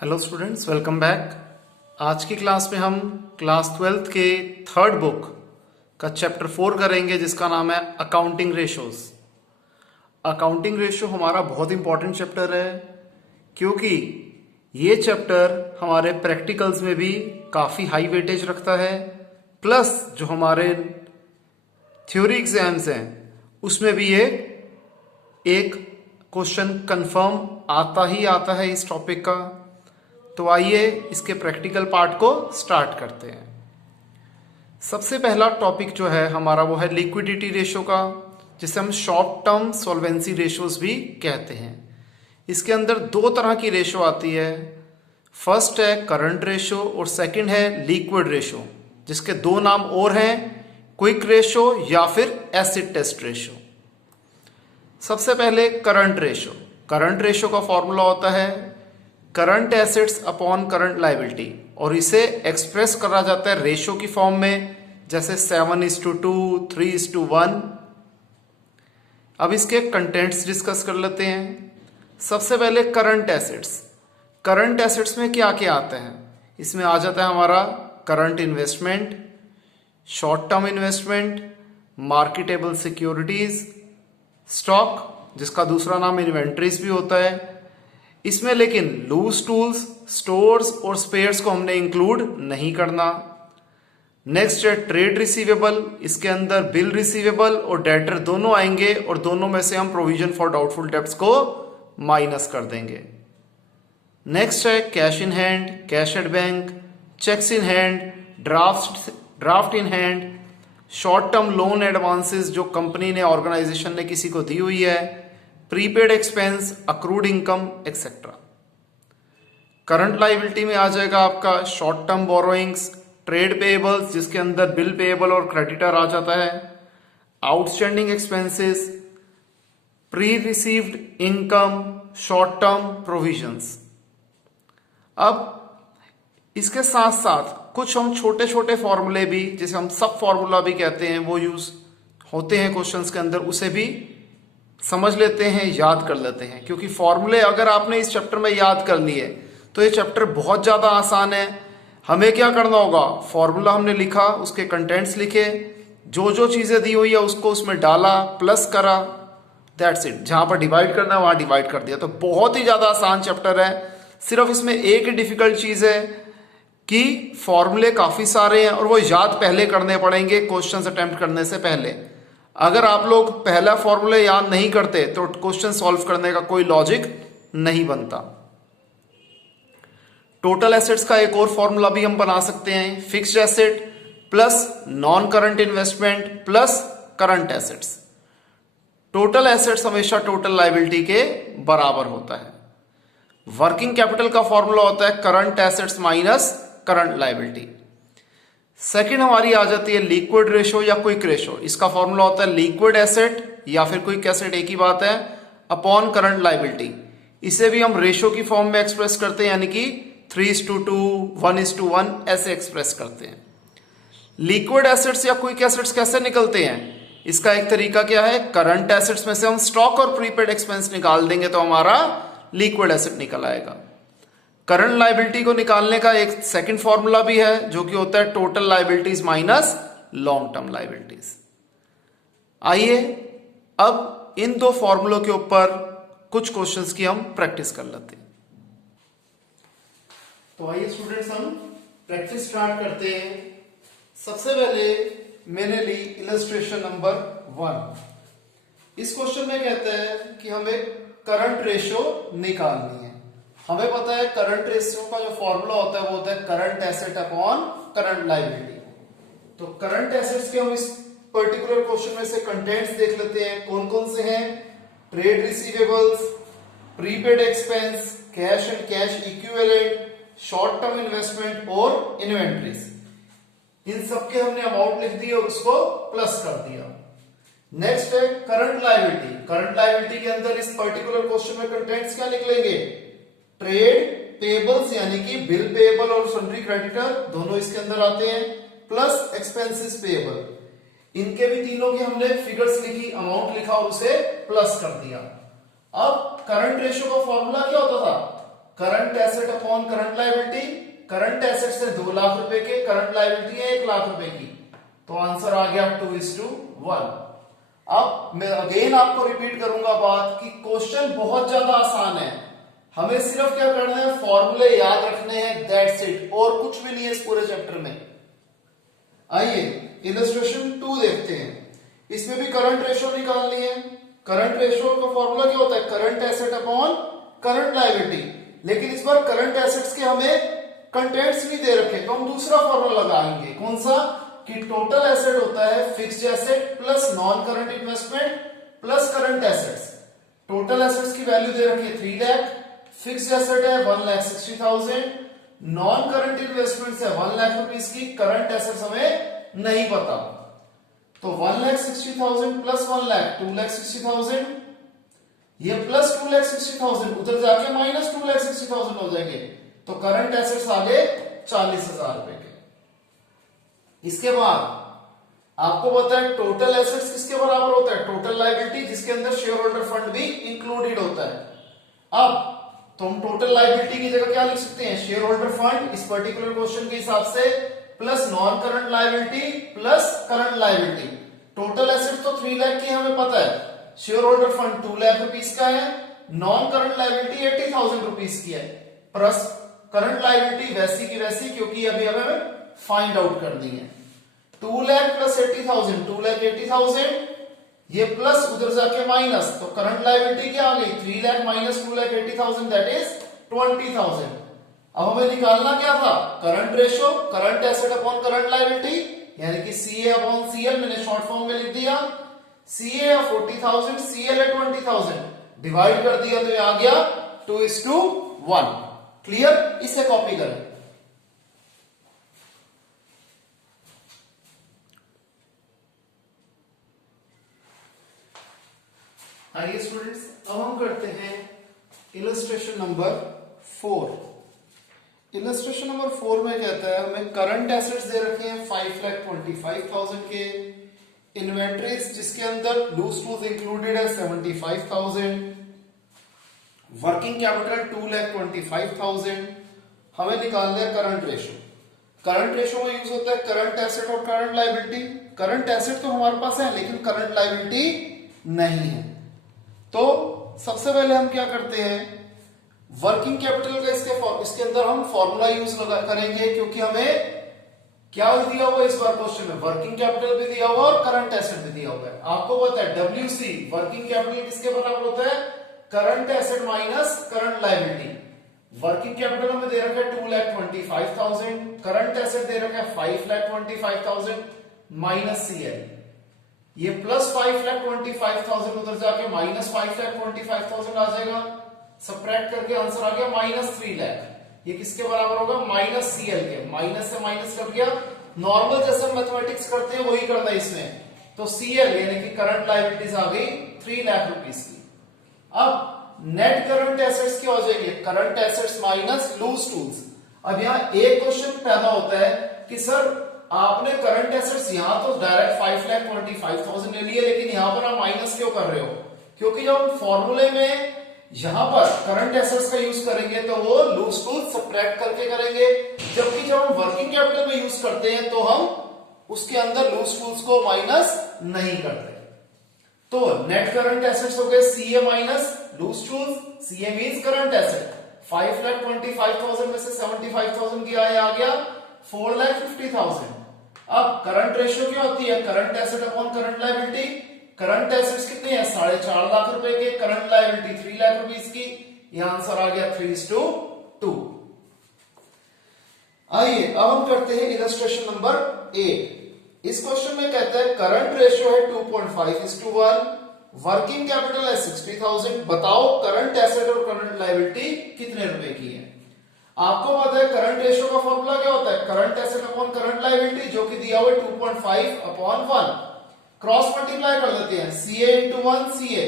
Hello students, welcome back. आज की class में हम क्लास 12th के थर्ड बुक का चैप्टर 4 करेंगे, जिसका नाम है अकाउंटिंग रेशोज। अकाउंटिंग रेशो हमारा बहुत इंपॉर्टेंट चैप्टर है, क्योंकि ये चैप्टर हमारे प्रैक्टिकल्स में भी काफ़ी हाई वेटेज रखता है, प्लस जो हमारे थ्योरी एग्जाम्स हैं उसमें भी ये एक क्वेश्चन कंफर्म आता ही आता है इस टॉपिक का। तो आइए इसके प्रैक्टिकल पार्ट को स्टार्ट करते हैं। सबसे पहला टॉपिक जो है हमारा वो है लिक्विडिटी रेशो का, जिसे हम शॉर्ट टर्म सॉल्वेंसी रेशोज भी कहते हैं। इसके अंदर दो तरह की रेशो आती है। फर्स्ट है करंट रेशो और सेकंड है लिक्विड रेशो, जिसके दो नाम और हैं, क्विक रेशो या फिर एसिड टेस्ट रेशो। सबसे पहले करंट रेशो। करंट रेशो का फॉर्मूला होता है current assets upon current liability, और इसे एक्सप्रेस करा जाता है रेशो की फॉर्म में, जैसे 7:2, 3:1। अब इसके कंटेंट्स डिस्कस कर लेते हैं। सबसे पहले करंट एसेट्स। करंट एसेट्स में क्या क्या आता है? इसमें आ जाता है हमारा current investment, short term investment, marketable securities, stock, जिसका दूसरा नाम इन्वेंट्रीज भी होता है। इसमें लेकिन लूज टूल्स, स्टोर्स और स्पेयर्स को हमने इंक्लूड नहीं करना। नेक्स्ट है ट्रेड रिसीवेबल। इसके अंदर बिल रिसीवेबल और डेटर दोनों आएंगे, और दोनों में से हम प्रोविजन फॉर डाउटफुल डेब्ट्स को माइनस कर देंगे। नेक्स्ट है cash in hand, cash at bank, checks in hand, draft in hand, short term loan advances जो कंपनी ने, ऑर्गेनाइजेशन ने किसी को दी हुई है, prepaid expense, accrued income etcetera. Current liability में आ जाएगा आपका short term borrowings, trade payables जिसके अंदर बिल पेएबल और क्रेडिटर आ जाता है, outstanding expenses, pre received income, short term provisions. अब इसके साथ साथ कुछ हम छोटे छोटे फॉर्मूले भी, जिसे हम सब फॉर्मूला भी कहते हैं, वो यूज होते हैं क्वेश्चंस के अंदर, उसे भी समझ लेते हैं, याद कर लेते हैं। क्योंकि फॉर्मूले अगर आपने इस चैप्टर में याद कर लिए तो ये चैप्टर बहुत ज़्यादा आसान है। हमें क्या करना होगा, फॉर्मूला हमने लिखा, उसके कंटेंट्स लिखे, जो जो चीज़ें दी हुई है उसको उसमें डाला, प्लस करा, दैट्स इट। जहाँ पर डिवाइड करना है वहाँ डिवाइड कर दिया। तो बहुत ही ज़्यादा आसान चैप्टर है। सिर्फ इसमें एक ही डिफिकल्ट चीज़ है कि फॉर्मूले काफ़ी सारे हैं और वो याद पहले करने पड़ेंगे क्वेश्चन अटेम्प्ट करने से पहले। अगर आप लोग पहला फॉर्मूले याद नहीं करते तो क्वेश्चन सॉल्व करने का कोई लॉजिक नहीं बनता। टोटल एसेट्स का एक और फॉर्मूला भी हम बना सकते हैं, fixed asset plus non current investment plus current assets. Total assets हमेशा टोटल लायबिलिटी के बराबर होता है। वर्किंग कैपिटल का फॉर्मूला होता है current assets minus current liability. Second हमारी आ जाती है लिक्विड रेशो या क्विक रेशो। इसका फॉर्मूला होता है लिक्विड एसेट या फिर क्विक एसेट, एक ही बात है, अपॉन करंट लायबिलिटी। इसे भी हम रेशो की फॉर्म में एक्सप्रेस करते हैं, यानी कि 3:2, 1:1 ऐसे एक्सप्रेस करते हैं। लिक्विड एसेट्स या क्विक एसेट्स कैसे निकलते हैं? इसका एक तरीका क्या है, करंट एसेट्स में से हम स्टॉक और प्रीपेड एक्सपेंस निकाल देंगे तो हमारा लिक्विड एसेट निकल आएगा। करंट लायबिलिटी को निकालने का एक सेकंड फॉर्मूला भी है, जो कि होता है total liabilities minus long term liabilities. आइए अब इन दो फॉर्मूलों के ऊपर कुछ क्वेश्चंस की हम प्रैक्टिस कर लेते हैं। तो आइए स्टूडेंट्स, हम प्रैक्टिस स्टार्ट करते हैं। सबसे पहले मैंने ली इलस्ट्रेशन नंबर 1। इस क्वेश्चन में कहता है कि हमें करंट रेशो निकालनी है। हमें पता है करंट रेशियो का जो फॉर्मूला होता है वो होता है current asset upon current liability. तो करंट एसेट्स के हम इस पर्टिकुलर क्वेश्चन में से कंटेंट्स देख लेते हैं, कौन कौन से हैं। Trade receivables, prepaid expense, cash and cash equivalent, short term investment और इन्वेंट्रीज। इन सबके हमने अमाउंट लिख दिया और उसको प्लस कर दिया। नेक्स्ट है करंट लायबिलिटी। करंट लायबिलिटी के अंदर इस पर्टिकुलर क्वेश्चन में कंटेंट्स क्या निकलेंगे, ट्रेड पेबल्स यानी कि बिल पेएबल और सन्ड्री क्रेडिटर दोनों इसके अंदर आते हैं, प्लस एक्सपेंसेस पेएबल। इनके भी तीनों की हमने फिगर्स लिखी, अमाउंट लिखा और उसे प्लस कर दिया। अब करंट रेशियो का फॉर्मूला क्या होता था, current asset upon current liability, current assets है 2 लाख रुपए के, करंट लायबिलिटी है 1 लाख रुपए की, तो आंसर आ गया 2:1। अब मैं अगेन आपको रिपीट करूंगा बात कि क्वेश्चन बहुत ज्यादा आसान है, हमें सिर्फ क्या करना है, फॉर्मूले याद रखने हैं, दैट्स इट, और कुछ भी नहीं है इस पूरे चैप्टर में। आइए इलस्ट्रेशन 2 देखते हैं, इसमें भी करंट रेशियो निकालनी है। करंट रेशियो का फॉर्मूला क्या होता है, current asset upon current liability, लेकिन इस बार करंट एसेट्स के हमें कंटेंट्स भी दे रखे, तो हम दूसरा फॉर्मूला लगाएंगे, कौन सा, कि टोटल एसेट होता है fixed asset plus non current investment plus current assets. Total assets की वैल्यू दे रखी है 3 लाख, फिक्स्ड एसेट है 1,60,000, नॉन करंट इन्वेस्टमेंट है 1 लाख रुपीस की, करंट एसेट्स हमें नहीं पता, तो 1,60,000 प्लस 1 लाख 2,60,000, ये प्लस 2,60,000 उधर जाके माइनस 2,60,000 हो जाएंगे, तो करंट एसेट्स आ गए 40,000 रुपए के। इसके बाद आपको पता है टोटल एसेट्स किसके बराबर होता है, टोटल लायबिलिटी, जिसके अंदर शेयर होल्डर फंड भी इंक्लूडेड होता है। अब तो हम टोटल लायबिलिटी की जगह क्या लिख सकते हैं, शेयर होल्डर फंड इस पर्टिकुलर क्वेश्चन के हिसाब से plus non current liability plus current liability. Total asset तो 3 लाख की हमें पता है, share holder fund 2 lakh rupees का है, नॉन करंट लायबिलिटी 80,000 रुपीस की है, प्लस करंट लायबिलिटी वैसी की वैसी, क्योंकि अभी हमें फाइंड आउट करनी है। 2 लाख प्लस 80,000 2,80,000, ये प्लस उधर जाके माइनस, तो करंट लायबिलिटी क्या आ गई, 3 लाख माइनस 2,80,000 दैट इज 20,000। अब हमें निकालना क्या था, current ratio, current asset upon current liability, यानी कि सीए अपॉन सीएल, मैंने शॉर्ट फॉर्म में लिख दिया, सीए है 40,000, सीएल है 20,000, डिवाइड कर दिया तो ये आ गया 2:1। क्लियर, इसे कॉपी करें। आइए स्टूडेंट्स, अब हम करते हैं इलस्ट्रेशन नंबर 4। इलस्ट्रेशन नंबर 4 में कहता है हमें करंट एसेट्स दे रखे हैं 5,25,000 के, इन्वेंट्रीज जिसके अंदर लूज टूल्स इंक्लूडेड है 75,000, वर्किंग कैपिटल 2,25,000, हमें निकालना है करंट रेशियो। करंट रेशियो में यूज होता है करंट एसेट और करंट लायबिलिटी। करंट एसेट तो हमारे पास है लेकिन करंट लायबिलिटी नहीं है, तो सबसे पहले हम क्या करते हैं, वर्किंग कैपिटल का इसके अंदर हम फॉर्मूला यूज करेंगे, क्योंकि हमें क्या दिया हुआ इस बार क्वेश्चन में, वर्किंग कैपिटल भी दिया हुआ और करंट एसेट भी दिया हुआ है। आपको पता है WC वर्किंग कैपिटल किसके बराबर होता है, current asset minus current liability. Working capital हमें दे रखा है 2,25,000, करंट एसेट दे रखा है 5,25,000 माइनस CL, ये प्लस 5,25,000 उधर जाके माइनस 5,25,000 आ जाएगा, सब्ट्रैक्ट करके आंसर आ गया माइनस 3 लाख। ये किसके बराबर होगा, माइनस CL के, माइनस से माइनस कर गया, नॉर्मल जैसे मैथमेटिक्स करते हैं वही करना है इसमें, तो CL यानी कि करंट लायबिलिटीज आ गई 3 लाख रुपीस की। अब नेट करंट एसेट्स क्या हो जाएंगे, current assets minus loose tools. अब यहाँ एक क्वेश्चन पैदा होता है कि सर आपने करंट एसेट्स यहां तो डायरेक्ट 5,25,000 ले लिए, लेकिन यहां पर आप माइनस क्यों कर रहे हो, क्योंकि जब हम फॉर्मूले में यहां पर करंट एसेट्स का यूज करेंगे तो वो लूज टूल्स सब्ट्रैक्ट करके करेंगे, जबकि जब हम वर्किंग कैपिटल में यूज करते हैं तो हम उसके अंदर लूज टूल्स को माइनस नहीं करते। तो नेट करंट एसेट्स हो गए CA minus loose tools, CA means current asset, 5,25,000 में से 75,000 की आ गया 4,50,000। अब करंट रेशियो क्या होती है, current asset upon current liability. Current assets कितने हैं, 4.5 लाख रुपए के, करंट लायबिलिटी 3 लाख रुपीस की, यह आंसर आ गया 3:2। आइए अब हम करते हैं इलस्ट्रेशन नंबर 8। इस क्वेश्चन में कहता है करंट रेशियो है 2.5:1, वर्किंग कैपिटल है 60,000, बताओ करंट एसेट और करंट लायबिलिटी कितने रुपए की है। आपको पता है करंट रेशियो का फॉर्मूला क्या होता है, current asset upon current liability, जो कि दिया हुआ है 2.5/1, क्रॉस मल्टीप्लाई कर लेते हैं, CA into 1 CA,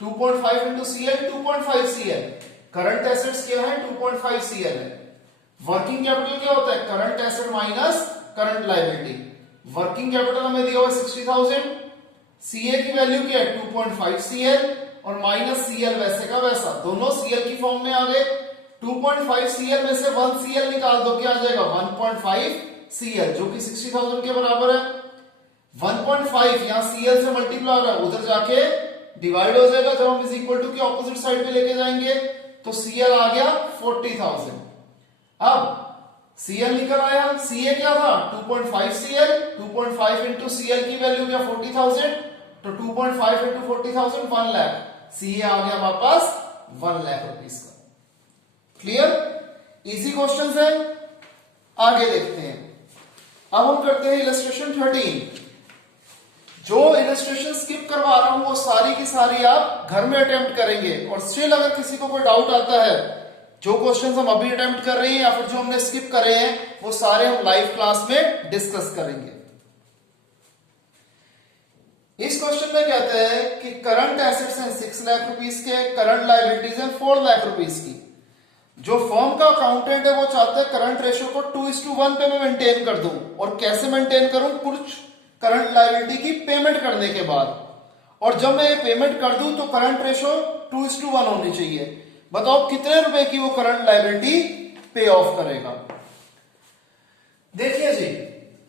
2.5 into CL 2.5 CL, current assets क्या है 2.5 CL है। वर्किंग कैपिटल क्या होता है, current asset minus current liability. Working capital हमें दिया हुआ 60,000, CA की वैल्यू क्या है 2.5 CL और माइनस CL वैसे का वैसा, दोनों CL की फॉर्म में आ गए, 2.5 CL में से 1 CL निकाल दो, क्या आ जाएगा 1.5 CL, जो कि 60,000 के बराबर है। 1.5 यहां CL से मल्टीप्लाई हो रहा है, उधर जाके डिवाइड हो जाएगा जब हम इज इक्वल टू के ऑपोजिट साइड पे लेके जाएंगे, तो CL आ गया 40,000। अब CL निकल आया, CA क्या था 2.5 CL, 2.5 इंटू CL की वैल्यू क्या 40,000, तो 2.5 इंटू 40,000 1 लाख, CA आ गया वापस 1 लाख रुपीस का। क्लियर, इजी क्वेश्चन है। आगे देखते हैं, अब हम करते हैं इलस्ट्रेशन 13। जो इलस्ट्रेशन स्किप करवा रहा हूं वो सारी की सारी आप घर में अटेम्प्ट करेंगे, और स्टिल अगर किसी को कोई डाउट आता है, जो क्वेश्चंस हम अभी अटेम्प्ट कर रहे हैं या फिर जो हमने स्किप करे हैं, वो सारे हम लाइव क्लास में डिस्कस करेंगे। इस क्वेश्चन में कहते हैं कि करंट एसेट्स हैं 6 लाख रुपीस के, करंट लायबिलिटीज हैं 4 लाख रुपीस की। जो फर्म का अकाउंटेंट है वो चाहता है करंट रेशियो को 2:1 पे मैं मेंटेन कर दूं, और कैसे मेंटेन करूं, कुछ करंट लायबिलिटी की पेमेंट करने के बाद, और जब मैं ये पेमेंट कर दूं तो करंट रेशियो 2:1 होनी चाहिए। बताओ कितने रुपए की वो करंट लायबिलिटी पे ऑफ करेगा। देखिए जी,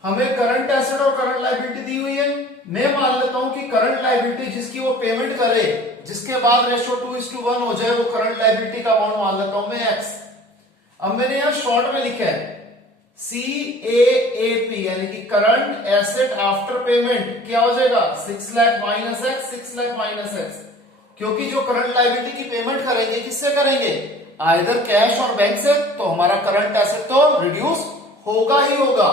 हमें करंट एसेट और करंट लायबिलिटी दी हुई है। मैं मान लेता हूं कि करंट लायबिलिटी जिसकी वो पेमेंट करे, जिसके बाद रेशियो 2:1 हो जाए, वो करंट लायबिलिटी का अमाउंट मान लेता हूं मैं एक्स। अब मैंने यहां शॉर्ट में लिखा है CAAP, यानी कि करंट एसेट आफ्टर पेमेंट क्या हो जाएगा 6 lakh minus x, 6 lakh minus x, क्योंकि जो करंट लायबिलिटी की पेमेंट करेंगे किससे करेंगे, आइदर कैश और बैंक से, तो हमारा करंट एसेट तो रिड्यूस होगा ही होगा।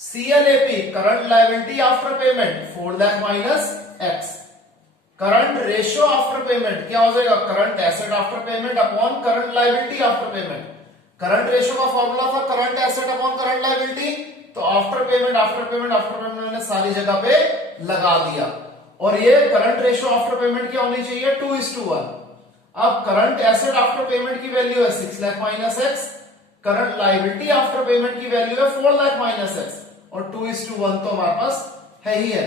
CLAP current liability after payment 4 lakh minus X, current ratio after payment क्या हो जाएगा, current asset after payment upon current liability after payment. Current ratio का फॉर्मूला था current asset upon current liability, तो after payment after payment after payment मैंने सारी जगह पे लगा दिया, और ये करंट रेशियो आफ्टर पेमेंट क्या होनी चाहिए 2:1। अब करंट एसेट आफ्टर पेमेंट की वैल्यू है 6 lakh minus X, current liability after payment की वैल्यू है 4 लाख माइनस एक्स, और 2:1 तो हमारे पास है ही है।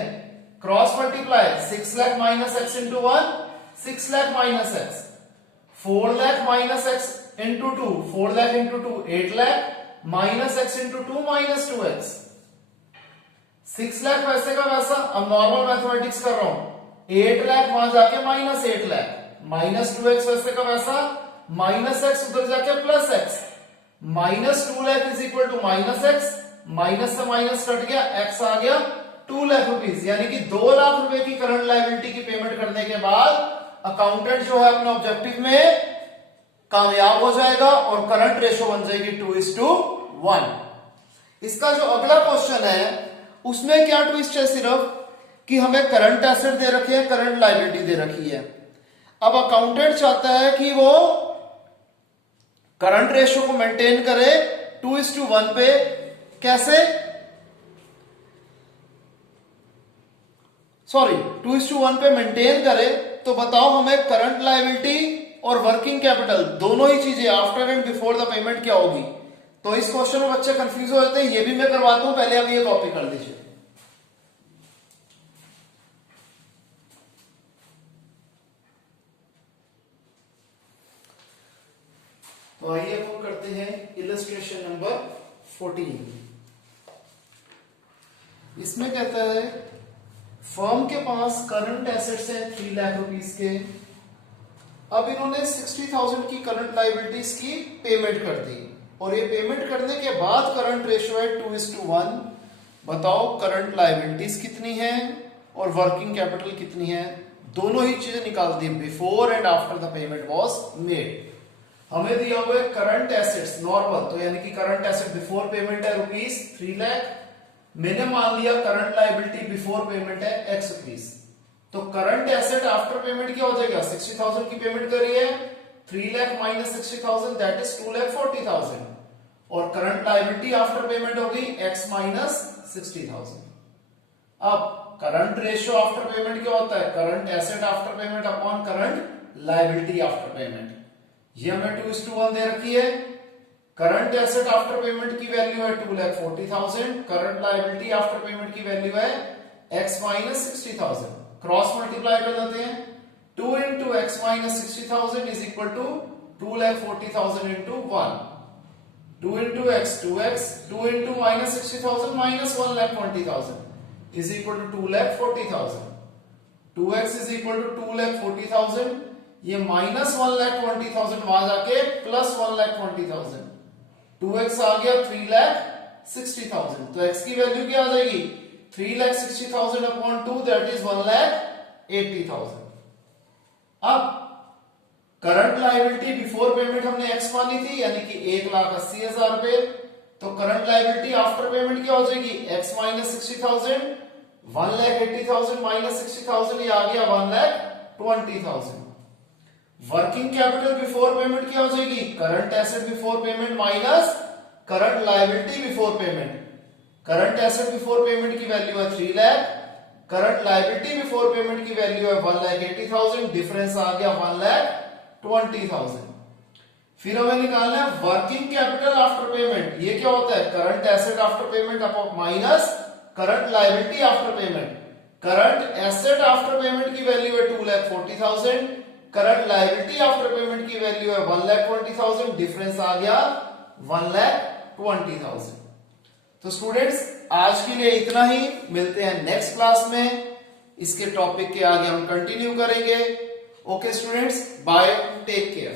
Cross multiply 6 lakh minus x into 1, 6 lakh minus x, 4 lakh minus x into 2, 4 lakh into 2 8 lakh, minus x into 2 minus 2x, 6 lakh वैसे का वैसा। अब नॉर्मल मैथमेटिक्स कर रहा हूं, 8 लाख वहां जाके माइनस 8 लाख, माइनस 2x वैसे का वैसा, माइनस एक्स उधर जाके plus X, minus 2 lakh is equal to minus X, minus से माइनस कट गया, एक्स आ गया 2 लाख रुपीज, यानी कि 2 लाख रुपए की करंट लायबिलिटी की पेमेंट करने के बाद अकाउंटेंट जो है अपने ऑब्जेक्टिव में कामयाब हो जाएगा और करंट रेशियो बन जाएगी 2:1। इसका जो अगला क्वेश्चन है उसमें क्या ट्विस्ट है, सिर्फ कि हमें करंट एसेट दे रखी है, करंट लायबिलिटी दे रखी है। अब अकाउंटेंट चाहता है कि वो करंट रेशियो को मेंटेन करे 2:1 पे। कैसे, सॉरी 2:1 पे मेंटेन करे, तो बताओ हमें करंट लायबिलिटी और वर्किंग कैपिटल दोनों ही चीजें after and before the payment क्या होगी। तो इस क्वेश्चन में बच्चे कंफ्यूज हो जाते हैं, ये भी मैं करवाता हूं, पहले आप ये कॉपी कर दीजिए। तो आइए हम करते हैं इलस्ट्रेशन नंबर 14। इसमें कहता है फर्म के पास करंट एसेट्स हैं 3 लाख रुपीस के। अब इन्होंने 60,000 की करंट लायबिलिटीज की पेमेंट कर दी, और ये पेमेंट करने के बाद करंट रेशियो है 2:1। बताओ करंट लायबिलिटीज कितनी है और वर्किंग कैपिटल कितनी है, दोनों ही चीजें निकाल दी before and after the payment was made. हमें दिया हुआ है करंट एसेट्स नॉर्मल, तो यानी कि करंट एसेट बिफोर पेमेंट है रुपीस 3 लाख, मैंने मान लिया करंट लायबिलिटी बिफोर पेमेंट है x रुपीस, तो करंट एसेट आफ्टर पेमेंट क्या हो जाएगा 60,000 की पेमेंट करी है, 3 लाख माइनस 60,000 दैट इज 2,40,000, और करंट लायबिलिटी आफ्टर पेमेंट होगी x माइनस 60,000। अब करंट रेशियो आफ्टर पेमेंट क्या होता है, current asset after payment upon current liability after payment. ये हमें 2:1 दे रखी है। करंट एसेट आफ्टर पेमेंट की वैल्यू है 2,40,000, करंट लायबिलिटी आफ्टर पेमेंट की वैल्यू है x माइनस 60,000। क्रॉस मल्टीप्लाई कर देते हैं, 2 into x minus 60,000 is equal to 2,40,000 into 1, 2 into x, 2x, 2 into minus 60,000 minus 1,20,000 is equal to 2,40,000. 2x is equal to 2,40,000, ये minus 1,20,000 वहां जाके plus 1,20,000, 2x आ गया 3,60,000, तो x की वैल्यू क्या आ जाएगी 3,60,000 अपॉन 2 दैट इज 1,80,000। अब करंट लायबिलिटी बिफोर पेमेंट हमने x मानी थी यानी कि 1,80,000 रुपए, तो करंट लायबिलिटी आफ्टर पेमेंट क्या हो जाएगी x माइनस 60,000, 1,80,000 माइनस 60,000 ये आ गया 1,20,000। वर्किंग कैपिटल बिफोर पेमेंट क्या हो जाएगी current asset before payment minus current liability before payment. Current asset before payment की वैल्यू है 3 lakh, current liability before payment की वैल्यू है 1,80,000, डिफरेंस आ गया 1,20,000। फिर हमें निकालना है वर्किंग कैपिटल आफ्टर पेमेंट, ये क्या होता है current asset after payment minus current liability after payment. Current asset after payment की वैल्यू है 2,40,000, करंट लायबिलिटी आफ्टर पेमेंट की वैल्यू है 1,20,000, डिफरेंस आ गया 1,20,000। तो स्टूडेंट्स आज के लिए इतना ही, मिलते हैं नेक्स्ट क्लास में, इसके टॉपिक के आगे हम कंटिन्यू करेंगे। Okay students, bye, take care.